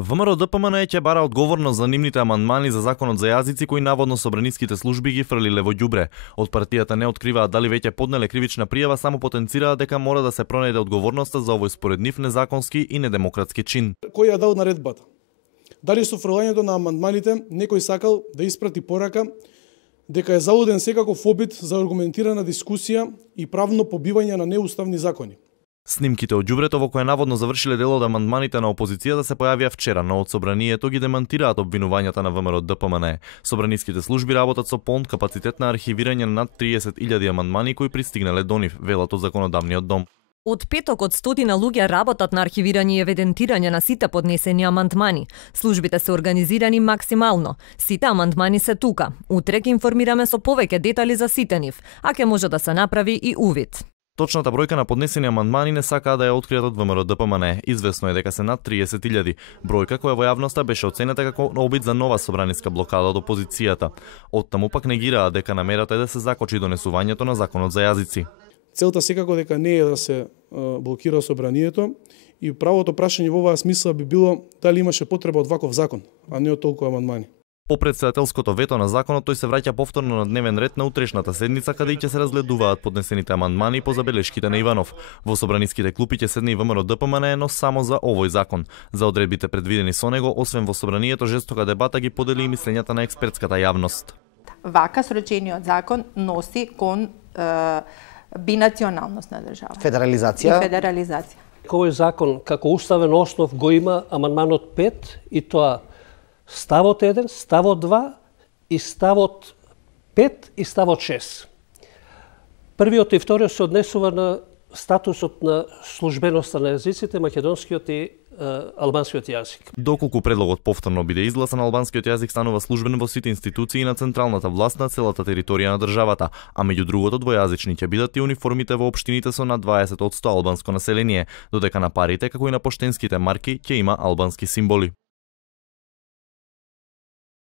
ВМРО ДПМН ќе бара одговорност за нивните амандмани за законот за јазици кои наводно собраниските служби ги фрлиле во ѓубре. Од партијата не откриваат дали веќе поднеле кривична пријава, само потенцираат дека мора да се пронајде одговорноста за овој според нив незаконски и недемократски чин. Кој ја дал наредбата? Дали со фрлањето на амандманите некој сакал да испрати порака дека е залуден секаков обид за аргументирана дискусија и правно побивање на неуставни закони? Снимките од ѓубрето во кое наводно завршиле дел од амандманите на опозицијата се појавија вчера, но од собранието ги демантираат обвинувањата на ВМРО ДПМН. Собраниските служби работат со полн капацитет на архивирање на над 30.000 амандмани кои пристигнале до нив, велат од законодавниот дом. Од петок од стотина луѓе работат на архивирање и евидентирање на сите поднесени амандмани. Службите се организирани максимално. Сите амандмани се тука. Утре ќе информираме со повеќе детали за сите нив, а ќе може да се направи и увид. Точната бројка на поднесени амандмани не сакаа да ја откријат од ВМРО ДПМН. Известно е дека се над 30.000, бројка која во јавноста беше оценета како обид за нова собраниска блокада од опозицијата. Оттаму пак негираа дека намерата е да се закочи донесувањето на законот за јазици. Целта секако дека не е да се блокира собранието и правото прашање во оваа смисла би било дали имаше потреба од ваков закон, а не од толку амандмани. По претседателското вето на законот, тој се враќа повторно на дневен ред на утрешната седница, каде ќе се разгледуваат поднесените амандмани по забелешките на Иванов. Во собраниските клупи ќе седне и ВМРО ДПМН, но само за овој закон. За одредбите предвидени со него, освен во собранието, жестока дебата ги подели и мислењата на експертската јавност. Вака срочениот закон носи кон бинационалност на држава. Федерализација. И федерализација. Овој закон како уставен основ го има амандманот 5 и тоа ставот 1, ставот 2 и ставот 5 и ставот 6. Првиот и вториот се однесува на статусот на службеноста на јазиците, македонскиот и албанскиот јазик. Доколку предлогот повторно биде изгласан, албанскиот јазик станува службен во сите институции на централната власт на целата територија на државата, а меѓу другото двојазични ќе бидат и униформите во општините со над 20% албанско население, додека на парите, како и на поштенските марки, ќе има албански символи.